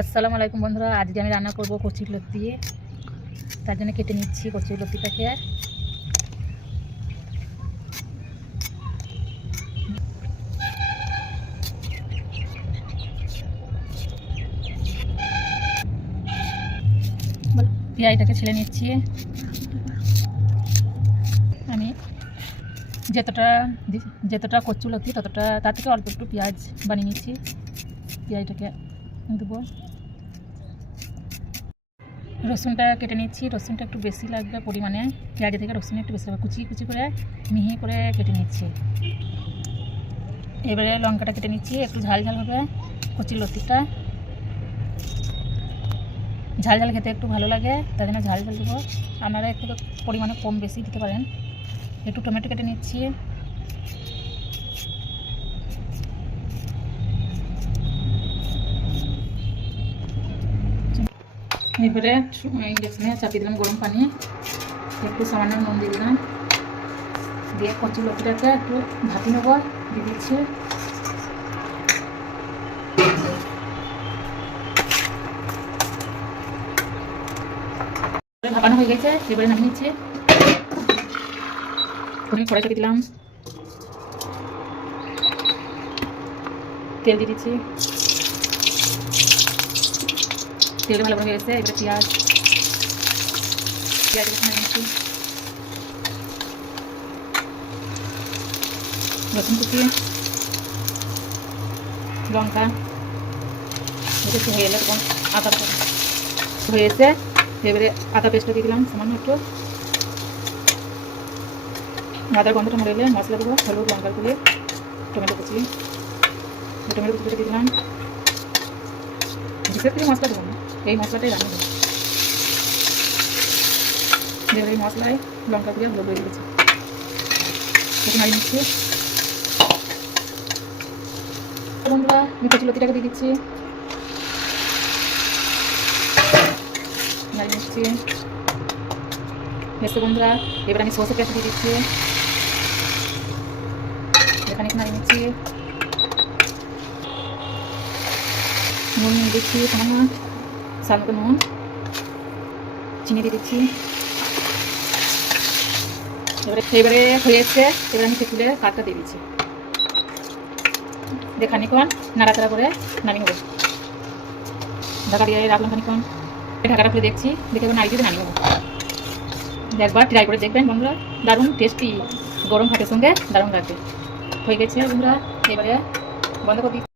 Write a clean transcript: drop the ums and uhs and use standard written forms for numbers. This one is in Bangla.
আসসালামু আলাইকুম বন্ধুরা, আজকে আমি রান্না করব কচুর লতি। তার জন্য কেটে নিচ্ছি কচুর লতিটাকে। পেঁয়াজটাকে ছেলে নিচ্ছি। আমি যেতটা কচু লতি ততটা, তার থেকে অল্প একটু পেঁয়াজ বানিয়ে নিচ্ছি। পেঁয়াজটাকে দেবো। রসুনটা কেটে নিচ্ছি। রসুনটা একটু বেশি লাগবে পরিমাণে, পেঁয়াজের থেকে রসুন একটু বেশি লাগবে। কুচি কুচি করে মিহি করে কেটে নিচ্ছি। এবারে লঙ্কাটা কেটে নিচ্ছি, একটু ঝাল ঝাল হবে। কচুর লতিটা ঝাল ঝাল খেতে একটু ভালো লাগে, তার জন্য ঝাল ঝাল দেবো। আপনারা একটু পরিমাণে কম বেশি দিতে পারেন। একটু টমেটো কেটে নিচ্ছি। এবারে ইন্ডাকশনে চাপিয়ে দিলাম গরম পানি, একটু সামান্য নুন দিয়ে দিলাম, দিয়ে কচুর লতিটাকে একটু ভাপি নেবো। দিয়ে দিচ্ছি। ভাপানো হয়ে গেছে, এবারে নামিয়ে নিচ্ছি। কড়াই চাপিয়ে দিলাম, তেল দিয়ে দিচ্ছি। তেল ভালো করে গেছে, এবারে পেঁয়াজ নামিয়ে নিচ্ছি। রসুন কুচি, লঙ্কা একটু হয়ে গেলে তখন আদা হয়েছে। এবারে আদা পেস্টটা দিয়ে দিলাম সামান্য একটু। আদার গন্ধটা মরে এলে মশলা দেবো, হলুদ, লঙ্কার গুঁড়ি, টমেটো কুচি দিয়ে দিলাম। বিশেষ করে মশলা দেবো না, এই মশলাটাই রান্না দেবো। এবার এই মশলায় লঙ্কা গুঁড়ি হলুদ দিয়ে দিচ্ছি, একটু নাড়িয়ে নিচ্ছি। বন্ধুরা আমি কচুর লতিটাকে দিয়ে দিচ্ছি, নাড়িয়ে নিচ্ছি। বেশ বন্ধুরা, এবার আমি সর্ষে পেঁয়াজ দিয়ে দিচ্ছি, এখানে একটু নাড়িয়ে নিচ্ছি। নুন নিয়ে দিচ্ছি সামান্য, স্বাদ মতো নুন, চিনি দিয়ে দিচ্ছি। এবারে হয়ে এসছে, এবারে আমি তেঁতুলের কাঠটা দিয়ে দিচ্ছি। দিয়ে খানিক্ষণ নাড়াচাড়া করে নামিয়ে নেবো। ঢাকা দিয়ে রাখলাম খানিক্ষণ, ঢাকাটা খুলে দেখছি, দেখে এবার নাড়িয়ে দিয়ে নামিয়ে নেবো। একবার ট্রাই করে দেখবেন বন্ধুরা, দারুণ টেস্টি, গরম ভাতের সঙ্গে দারুণ লাগবে। হয়ে গেছে বন্ধুরা, এবারে বন্ধ করে দিচ্ছি।